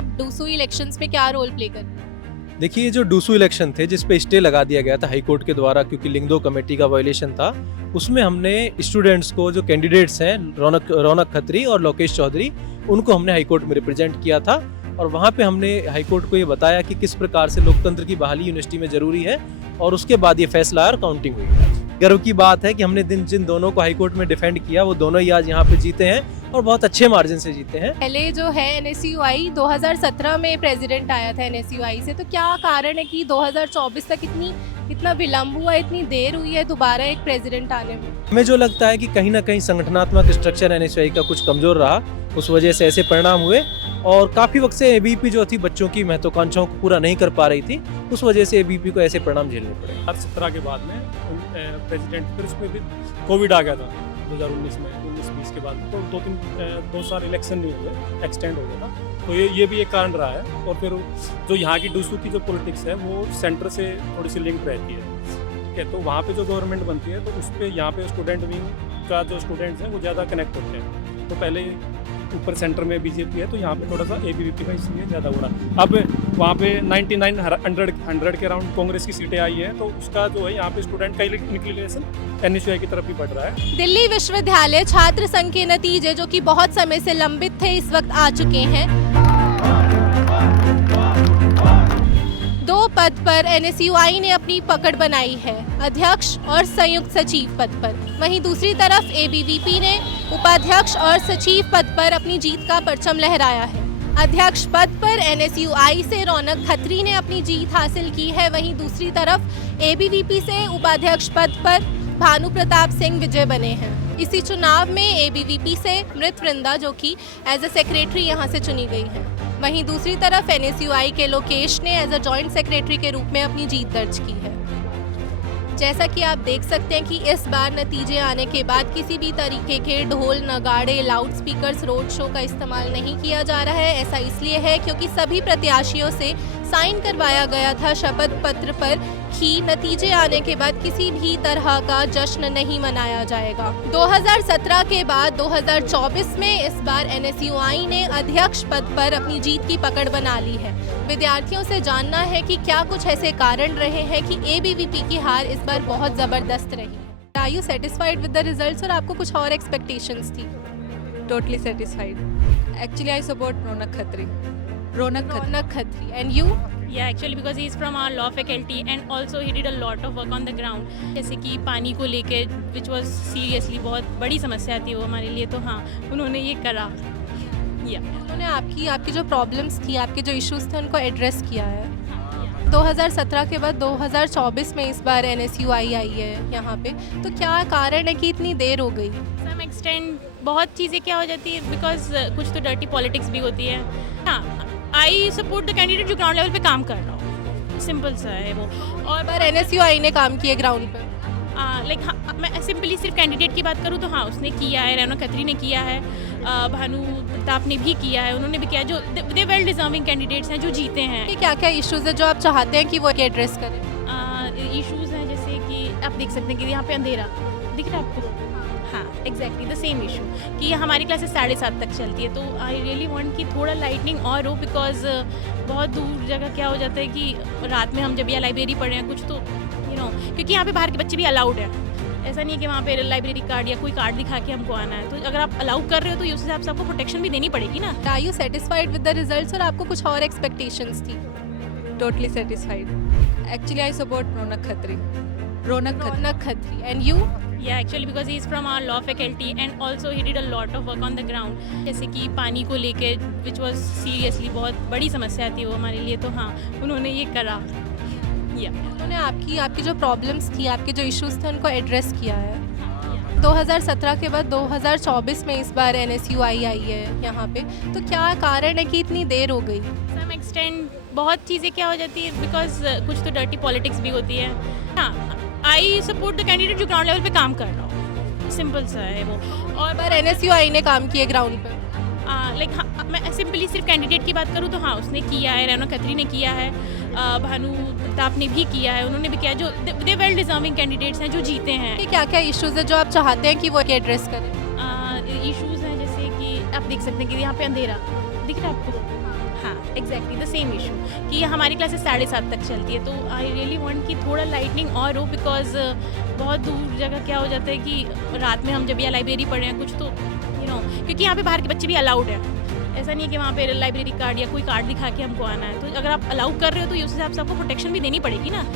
सब DUSU elections में क्या रोल प्ले कर? देखिए, ये जो डूसू इलेक्शन थे जिस पे स्टे लगा दिया गया था हाई कोर्ट के द्वारा क्योंकि लिंगदो कमेटी का वायलेशन था, उसमें हमने स्टूडेंट्स को जो कैंडिडेट्स हैं रौनक खत्री और लोकेश चौधरी, उनको हमने हाई कोर्ट में रिप्रेजेंट किया था और वहाँ पे हमने हाई कोर्ट को ये बताया कि किस प्रकार से लोकतंत्र की बहाली यूनिवर्सिटी में जरूरी है और उसके बाद ये फैसला और काउंटिंग हुई। गर्व की बात है कि हमने जिन दोनों को हाई कोर्ट में डिफेंड किया वो दोनों ही आज यहाँ पे जीते हैं और बहुत अच्छे मार्जिन से जीते हैं। पहले जो है NSUI 2017 में प्रेसिडेंट आया था NSUI से, तो क्या कारण है कि 2024 तक इतना विलंब हुआ, इतनी देर हुई है दोबारा एक प्रेसिडेंट आने में? हमें जो लगता है कि कहीं ना कहीं संगठनात्मक स्ट्रक्चर NSUI का कुछ कमजोर रहा, उस वजह से ऐसे परिणाम हुए और काफी वक्त से ABVP जो थी बच्चों की महत्वाकांक्षाओं को पूरा नहीं कर पा रही थी, उस वजह से ABVP को ऐसे परिणाम झेलने पड़े। 2017 के बाद में प्रेसिडेंट, फिर उसमें भी कोविड आ गया था 2019 में, 19-20 के बाद तो 2 साल इलेक्शन नहीं हुए, एक्सटेंड हो गया था, तो ये भी एक कारण रहा है। और फिर जो यहाँ की डूसू की जो पॉलिटिक्स है वो सेंटर से थोड़ी सी लिंक रहती है, ठीक है, तो वहाँ पे जो गवर्नमेंट बनती है तो उस पर यहाँ पे स्टूडेंट विंग का जो स्टूडेंट्स हैं वो ज़्यादा कनेक्ट होते हैं, तो पहले ऊपर सेंटर में बीजेपी है तो यहाँ पे थोड़ा सा ABVP का इसलिए ज़्यादा हो रहा। अब वहाँ पे 99-100 के अराउंड कांग्रेस की सीटें आई हैं, तो उसका जो है यहाँ पे स्टूडेंट का इंक्लिनेशन NSUI की तरफ भी बढ़ रहा है। दिल्ली विश्वविद्यालय छात्र संघ के नतीजे जो कि बहुत समय से लंबित थे इस वक्त आ चुके हैं। 2 पद पर NSUI ने अपनी पकड़ बनाई है, अध्यक्ष और संयुक्त सचिव पद पर। वहीं दूसरी तरफ ABVP ने उपाध्यक्ष और सचिव पद पर अपनी जीत का परचम लहराया है। अध्यक्ष पद पर NSUI से रौनक खत्री ने अपनी जीत हासिल की है, वहीं दूसरी तरफ ABVP से उपाध्यक्ष पद पर भानु प्रताप सिंह विजय बने हैं। इसी चुनाव में ABVP से मृत वृंदा जो कि एज ए सेक्रेटरी यहाँ से चुनी गई है। वहीं दूसरी तरफ NSUI के लोकेश ने एज अ जॉइंट सेक्रेटरी के रूप में अपनी जीत दर्ज की है। जैसा कि आप देख सकते हैं कि इस बार नतीजे आने के बाद किसी भी तरीके के ढोल नगाड़े लाउड स्पीकर्स रोड शो का इस्तेमाल नहीं किया जा रहा है। ऐसा इसलिए है क्योंकि सभी प्रत्याशियों से साइन करवाया गया था शपथ पत्र पर कि नतीजे आने के बाद किसी भी तरह का जश्न नहीं मनाया जाएगा। 2017 के बाद 2024 में इस बार NSUI ने अध्यक्ष पद पर अपनी जीत की पकड़ बना ली है। विद्यार्थियों से जानना है कि क्या कुछ ऐसे कारण रहे हैं कि ABVP की हार इस बार बहुत जबरदस्त रही। Are you satisfied with the results और आपको कुछ और एक्सपेक्टेशंस थी? Totally satisfied. Actually, I support Ronak Khatri. Raunak Khatri and you? Yeah, actually because he is from our law faculty and also he did a lot of work on the ground. जैसे कि पानी को लेके which was seriously बहुत बड़ी समस्या थी वो हमारे लिए, तो हाँ उन्होंने ये करा। उन्होंने आपकी जो प्रॉब्लम्स थी, आपके जो इश्यूज थे उनको एड्रेस किया है। 2017 के बाद 2024 में इस बार NSUI आई है यहाँ पे, तो क्या कारण है कि इतनी देर हो गई? सम एक्सटेंड बहुत चीज़ें क्या हो जाती है बिकॉज कुछ तो डर्टी पॉलिटिक्स भी होती है। हाँ, आई सपोर्ट द कैंडिडेट जो ग्राउंड लेवल पे काम कर रहा हो, सिंपल सा है वो। और पर NSUI ने काम किया ग्राउंड पर? लाइक हाँ, मैं सिंपली सिर्फ कैंडिडेट की बात करूँ तो हाँ उसने किया है, रौनक खत्री ने किया है, भानु प्रताप ने भी किया है, उन्होंने भी किया, जो दे वेल डिजर्विंग कैंडिडेट्स हैं जो जीते हैं। क्या क्या इश्यूज है जो आप चाहते हैं कि वो एड्रेस करें? इश्यूज हैं जैसे कि आप देख सकते हैं कि यहाँ पे अंधेरा दिख रहा है आपको? हाँ, एग्जैक्टली द सेम इशू कि हमारी क्लासेस 7:30 तक चलती है, तो आई रियली वांट कि थोड़ा लाइटनिंग और हो, बिकॉज बहुत दूर जगह क्या हो जाता है कि रात में हम जब यहाँ लाइब्रेरी पढ़ रहे हैं कुछ, तो क्योंकि यहाँ पे बाहर के बच्चे भी अलाउड है, ऐसा नहीं है कि वहाँ पे लाइब्रेरी कार्ड या कोई कार्ड दिखा के हमको आना है, तो अगर आप अलाउ कर रहे हो तो उस हिसाब से आपको प्रोटेक्शन भी देनी पड़ेगी ना। Are you satisfied with the results और आपको कुछ और एक्सपेक्टेशंस थी? Totally satisfied. Actually, I support Ronak Khatri. Raunak Khatri and you? Yeah, actually because he is from our law faculty and also he did a lot of work on the ground. जैसे कि पानी को लेके which was seriously बहुत बड़ी समस्या थी वो हमारे लिए, तो हाँ उन्होंने ये करा। उन्होंने आपकी जो प्रॉब्लम्स थी, आपके जो इश्यूज थे उनको एड्रेस किया है। 2017 के बाद 2024 में इस बार NSUI आई है यहाँ पे, तो क्या कारण है कि इतनी देर हो गई? सम एक्सटेंड बहुत चीज़ें क्या हो जाती है बिकॉज कुछ तो डर्टी पॉलिटिक्स भी होती है। हाँ, आई सपोर्ट द कैंडिडेट जो ग्राउंड लेवल पे काम कर रहा हो, सिंपल सा है वो। और पर NSUI ने काम किया ग्राउंड पर? लाइक हाँ, मैं सिंपली सिर्फ कैंडिडेट की बात करूँ तो हाँ उसने किया है, रौनक खत्री ने किया है, भानु प्रताप ने भी किया है, उन्होंने भी किया, जो दे वेल डिजर्विंग कैंडिडेट्स हैं जो जीते हैं। क्या क्या इश्यूज है जो आप चाहते हैं कि वो एड्रेस करें? इश्यूज हैं जैसे कि आप देख सकते हैं कि यहाँ पे अंधेरा दिख रहा है आपको? हाँ, सेम इशू कि हमारी क्लासेस 7:30 तक चलती है, तो आई रियली वांट कि थोड़ा लाइटनिंग और हो, बिकॉज बहुत दूर जगह क्या हो जाता है कि रात में हम जब या लाइब्रेरी पढ़ रहे हैं कुछ, तो क्योंकि यहाँ पे बाहर के बच्चे भी अलाउड है, ऐसा नहीं है कि वहाँ पे लाइब्रेरी कार्ड या कोई कार्ड दिखा के हमको आना है, तो अगर आप अलाउ कर रहे हो तो उस हिसाब से आपको प्रोटेक्शन भी देनी पड़ेगी ना।